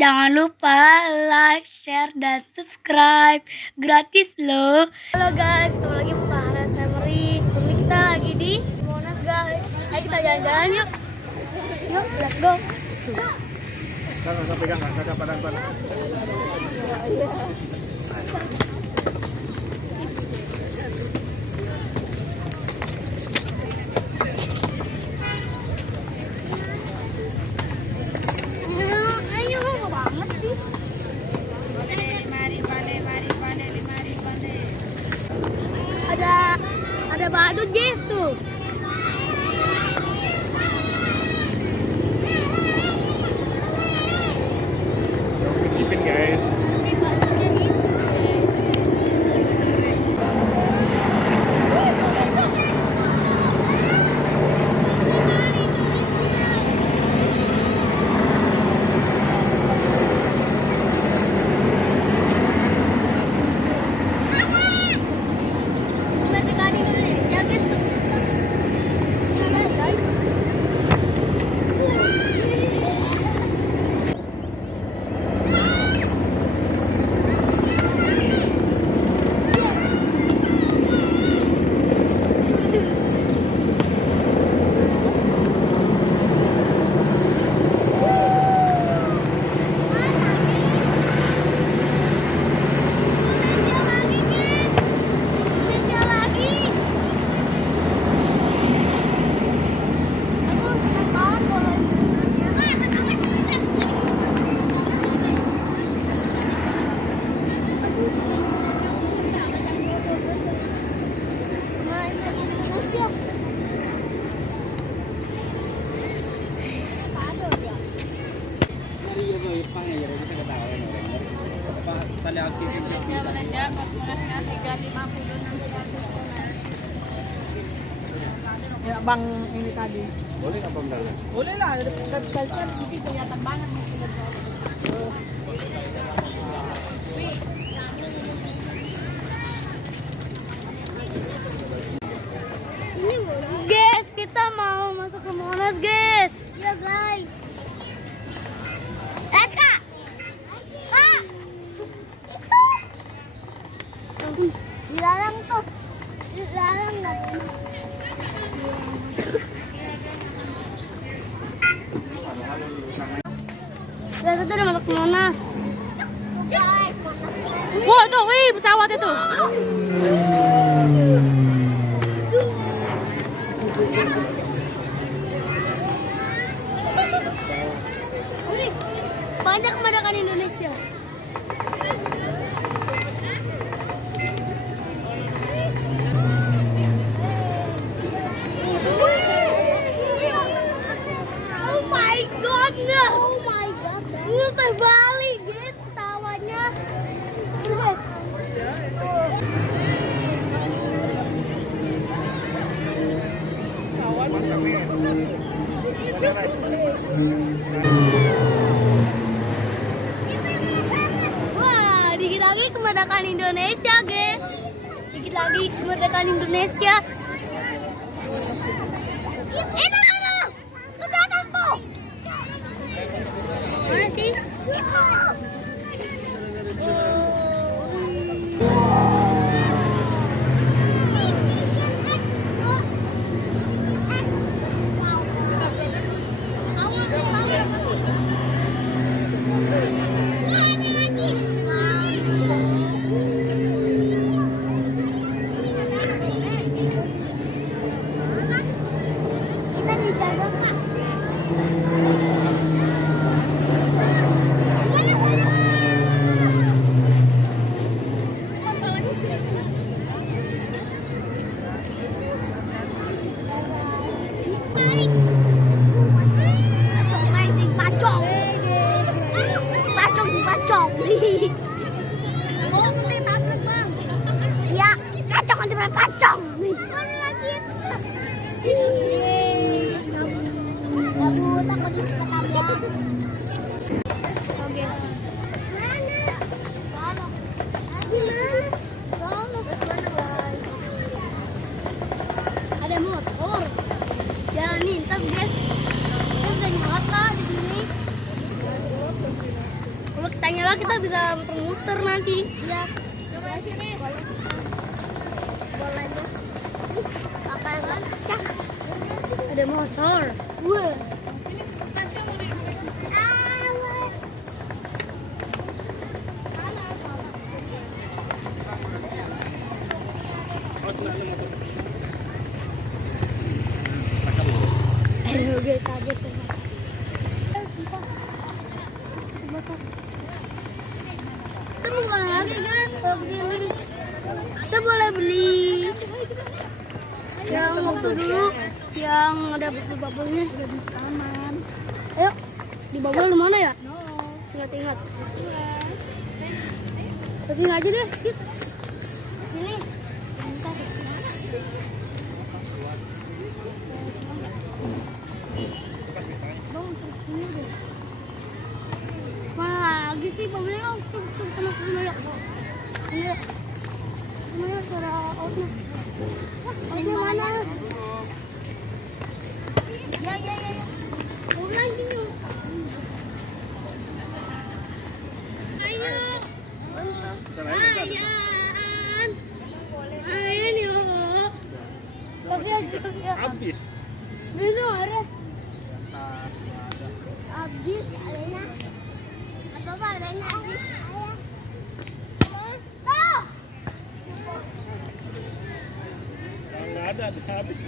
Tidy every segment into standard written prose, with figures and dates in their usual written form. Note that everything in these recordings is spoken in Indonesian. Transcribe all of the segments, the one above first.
Jangan lupa like, share, dan subscribe. Gratis loh. Halo guys, ketemu lagi Buka Haran Family. Kali kita lagi di Monas guys. Ayo kita jalan-jalan yuk. Yuk, let's go. Kakak pegang, kakak padang-padang. Ada batu Jess tuh. Ipin guys. Ini batunya gitu guys. Kemerdekaan Indonesia gitu. Ya bang ini tadi. Boleh apa enggak? Boleh lah, dekat-dekatnya nanti kelihatan banget nih. Guys, kita mau masuk ke Monas, guys. Ya, guys. Kak. Kak. Itu. Dilarang tuh. Dilarang enggak? Kita tuh udah masuk ke Monas. Wah tuh, wih pesawat itu. Banyak kemerdekaan Indonesia. Oh my goodness. Oh my god. Lu terbalik, guys, pesawatnya. Tuh, guys. Wah, dikit lagi kemerdekaan Indonesia, guys. Dikit lagi kemerdekaan Indonesia. Itu tuh, ke atas tuh. Mana sih? Kita dijaga nggak? Pacong. Oh, nanti tabrak, Bang. Iya, pacong nanti pacong. Mana lagi? Kabut, takut ditabrak. Oh, guys. Mana? Sana. Gimana? Sana. Mana, guys? Ada motor. Jalan lintas, guys. Kita bisa nyala kah di sini? soalnya kita bisa muter-muter nanti. Iya. Bolanya. Apa yang nggak pecah? Ada motor. Wah. Ayo guys, kaget tuh. Kita mau kemana lagi guys? Kalau kesini kita boleh beli yang waktu dulu yang ada bubble-bubblenya udah di taman. Ayo, di bubble mana ya? Ingat-ingat. Kesini aja deh, guys. Sini. Bentar. Bang, kesini deh. Mana lagi sih bubble-nya? Oh, tuh sana kesini ya. Iya. Mana suara outnya? Outnya mana? Ya. Ulang gini. Ayo. Ayan yuk. Habis. Dino ada. Habis Alena. Apa Alena habis? Tuh. Nggak ada habis.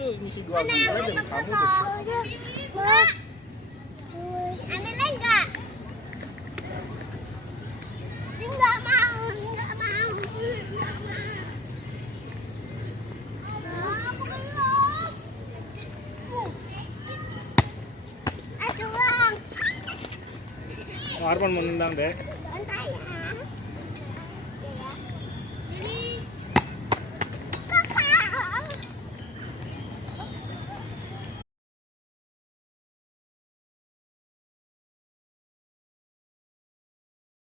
Tuh misi gua aja kamu deh. Ambil enggak? Enggak mau. Aku belum. Ayo, Bang. Oh, Arman mau nendang deh. Santai ya.